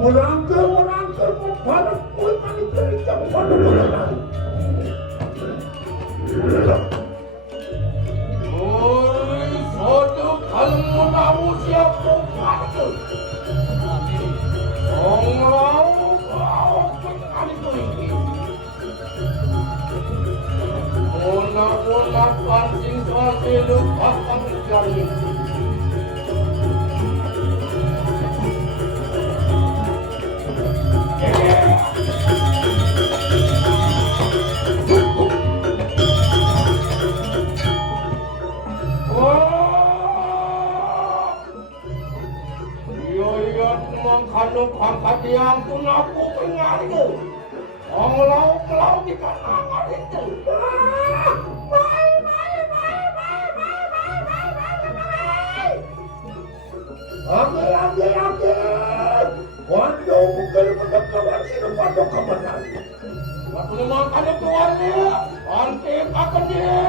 Merangkul membalas kuitan kerja pada suatu kalmu tahu siapa kau? Orang kau itu ini. Mula pancing suatu lupa kami. Kalau pangkat yang pun aku pengen itu, orang di kanan itu. Oke. Wanda bukan mendapat sih pada kebenaran. Waktu makan itu warna, nanti akan dia.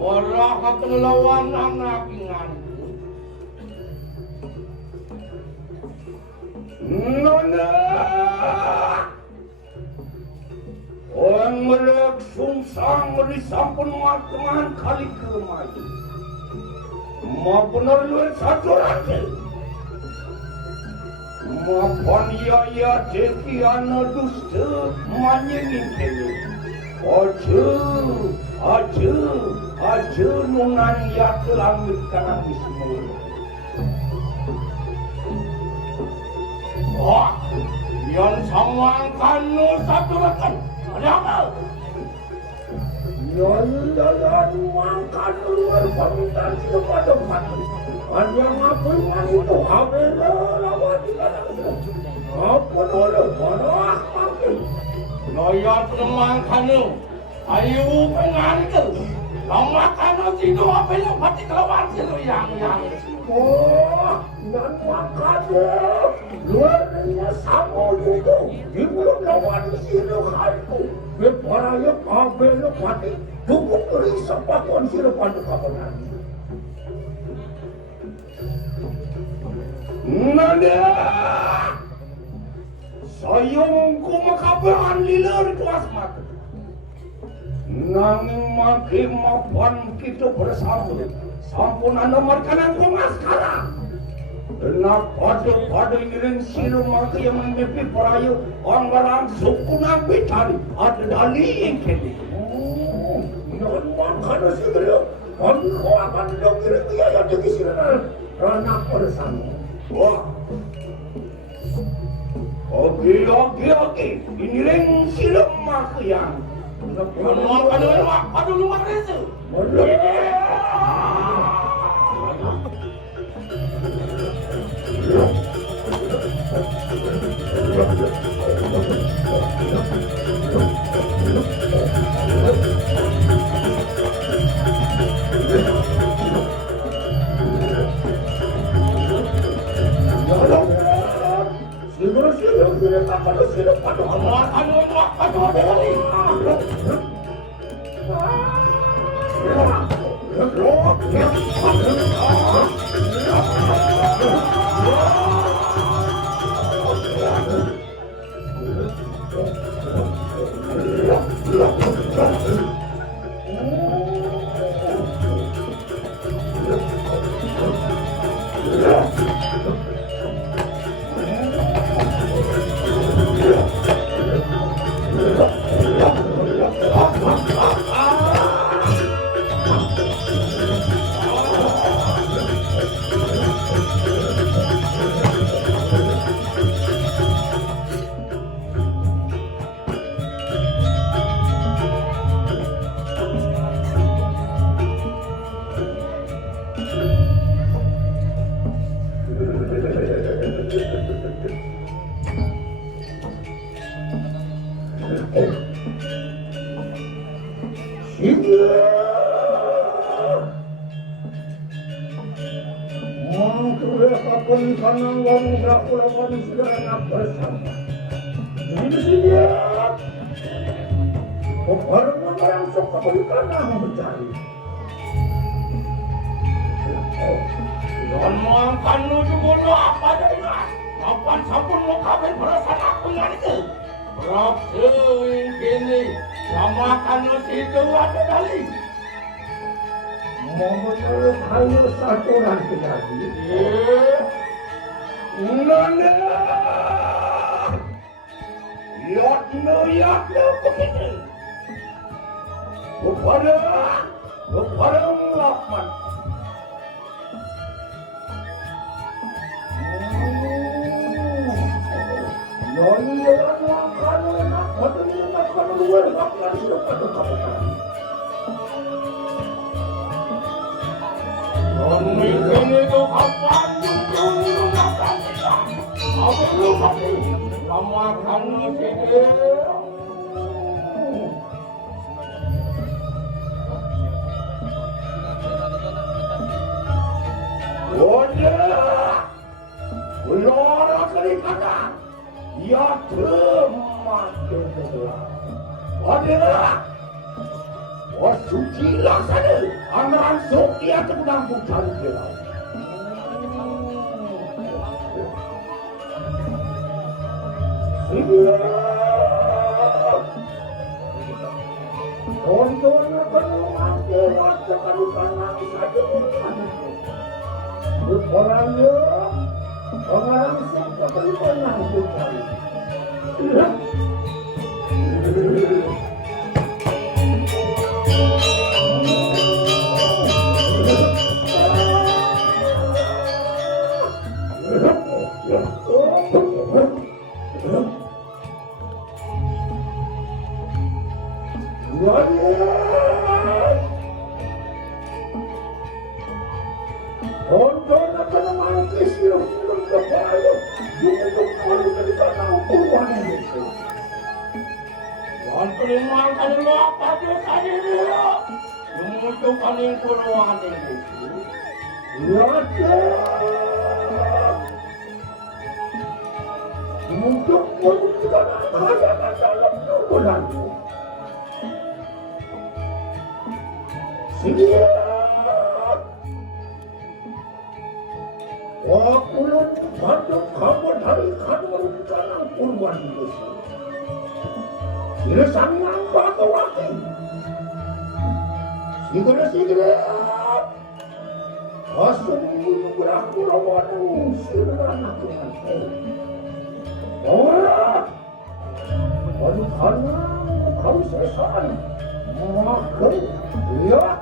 Orang akan lawan anak ingat. Nona, orang melek sungsang disampun makan kali kemai. Mau benar luar satu lagi. Mau paniaya dekian dusta manyengin kini. Aja nunan ya kelangit kami semua. Wah, yang samangkan satu rekan. Ada apa? Yang mangkan luar permintaan kepada mati. Ada apa yang itu? Apa lawan di kanan? Apa oleh mana? Noyat mangkan ayo pengen itu. Lama kan itu apa yang mati keluar situ yang. Oh, dan makan luar dengan sama itu. Di belum lawan situ itu. Beparaya kabel mati. Cukup beri sepatuan situ pada kapan. Nada. Sayungku makaberan lilar itu asmat. Nanging makin mapan kita bersama sampunan nomor kanan pengaskara. Pada ngiring siru maka yang mimpi perayu orang suku nabi tadi ada dali yang kini. Non makan segera. Kau akan ngiring dia yang dikisiran anak bersama. Wah. Oke. Ngiring siru maka yang aduh luar itu. Kue kapan kanang wangi rakulawan segera nak bersama. Ini siap. Barang barang sok kebalikan aku mencari. Dan makan nuju bono apa jadinya? Kapan sampun mau kawin perasaan aku yang itu? Berap sewing kini sama kanu situ ada kali. Mau menurut hanya satu orang terjadi. Nana, yatna begitu. Kepada melapan. Nani makan enak, padahal makan luar makan pada kapan. Nani kini tu kapan jumpa makan kita. Apa lu mati? Makan kita. Wajah, ular kerikatan, ya termakin gelap. Wajah, wasuci laksana, amaran sok dia tentang bukan gelap. Tonton penuh ke waktu kalukan nangis saja. Orangnya, orang siapa pun yang mencari. Untuk menunjukkan kaya dalam nubulanmu. Siap. Wakulun paduk kamu dari kanun kanang purwan musuh. Siresan yang bakawaki. Sigera. Asum beraku lawan sirana dengan saya. Ora, aduh karena kamu selesai, makan, lihat,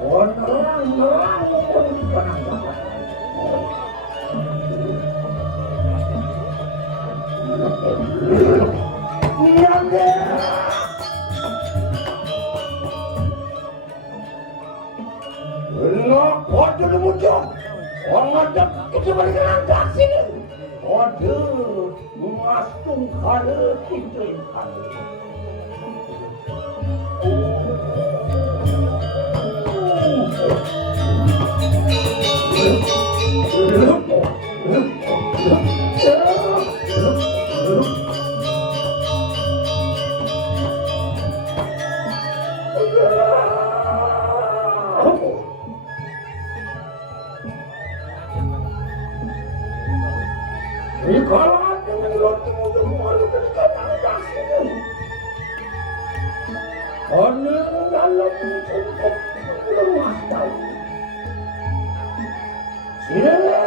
orang pun pernah. Lihat deh. Enak, waduh muncul. Orang ada itu bergerak sini. Waduh, masuk kali itu kali. Yeah.